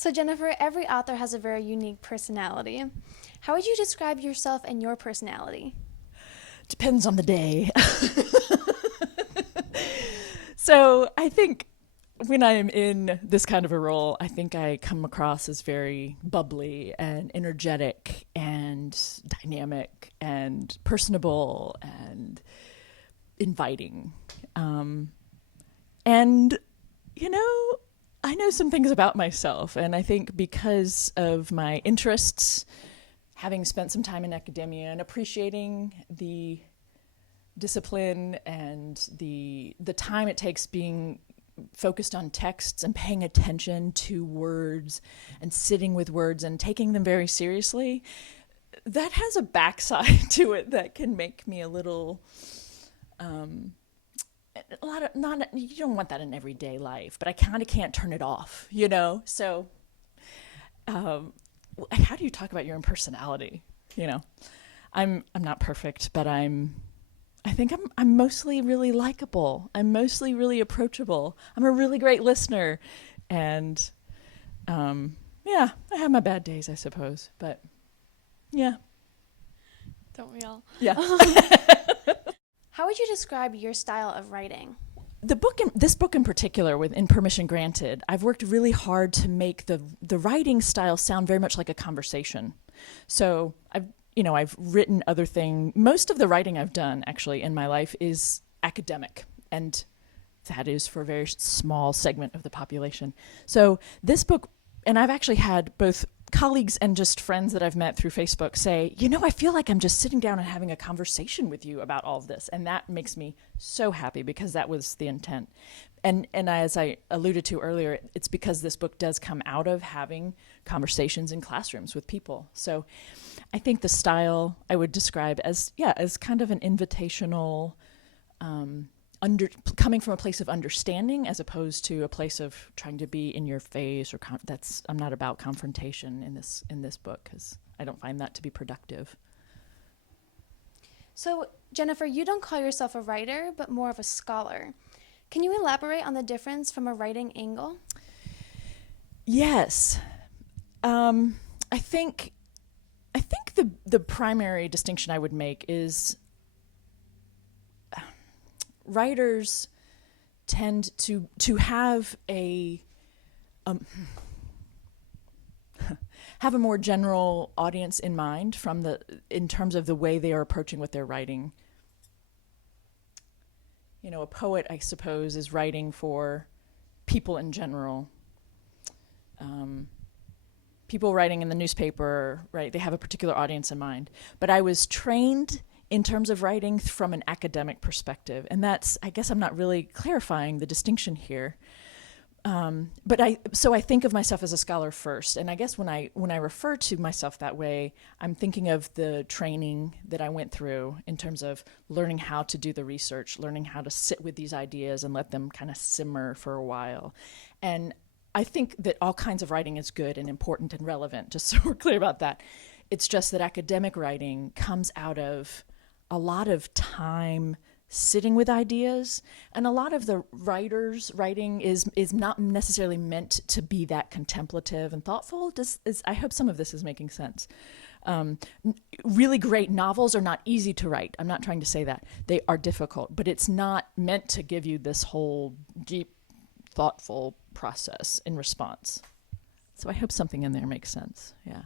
So Jennifer, every author has a very unique personality. How would you describe yourself and your personality? Depends on the day. So I think when I'm in this kind of a role, I think I come across as very bubbly and energetic and dynamic and personable and inviting. And, you know, I know some things about myself. And I think because of my interests, having spent some time in academia and appreciating the discipline and the time it takes being focused on texts and paying attention to words and sitting with words and taking them very seriously, that has a backside to it that can make me a little a lot of not you don't want that in everyday life, but I kind of can't turn it off, you know. So how do you talk about your own personality? You know, I'm not perfect, but I think I'm mostly really likable. I'm mostly really approachable. I'm a really great listener, and yeah, I have my bad days, I suppose, but yeah, Don't we all? yeah. How would you describe your style of writing? This book in particular, with In Permission Granted, I've worked really hard to make the writing style sound very much like a conversation. So I've written other things. Most of the writing I've done actually in my life is academic, and that is for a very small segment of the population. So this book, and I've actually had both colleagues and just friends that I've met through Facebook say, I feel like I'm just sitting down and having a conversation with you about all of this. And that makes me so happy because that was the intent. And as I alluded to earlier, it's because this book does come out of having conversations in classrooms with people. So I think the style I would describe as kind of an invitational, coming from a place of understanding as opposed to a place of trying to be in your face, or I'm not about confrontation in this book, because I don't find that to be productive. So Jennifer, you don't call yourself a writer, but more of a scholar. Can you elaborate on the difference from a writing angle? Yes. I think the primary distinction I would make is writers tend to have a have a more general audience in mind in terms of the way they are approaching what they're writing. A poet, I suppose, is writing for people in general. People writing in the newspaper, right? They have a particular audience in mind. But I was trained in terms of writing from an academic perspective. And I guess I'm not really clarifying the distinction here. So I think of myself as a scholar first. And I guess when I refer to myself that way, I'm thinking of the training that I went through in terms of learning how to do the research, learning how to sit with these ideas and let them kind of simmer for a while. And I think that all kinds of writing is good and important and relevant, just so we're clear about that. It's just that academic writing comes out of a lot of time sitting with ideas, and a lot of the writers' writing is not necessarily meant to be that contemplative and thoughtful. I hope some of this is making sense. Really great novels are not easy to write. I'm not trying to say that. They are difficult, but it's not meant to give you this whole deep, thoughtful process in response. So I hope something in there makes sense. Yeah.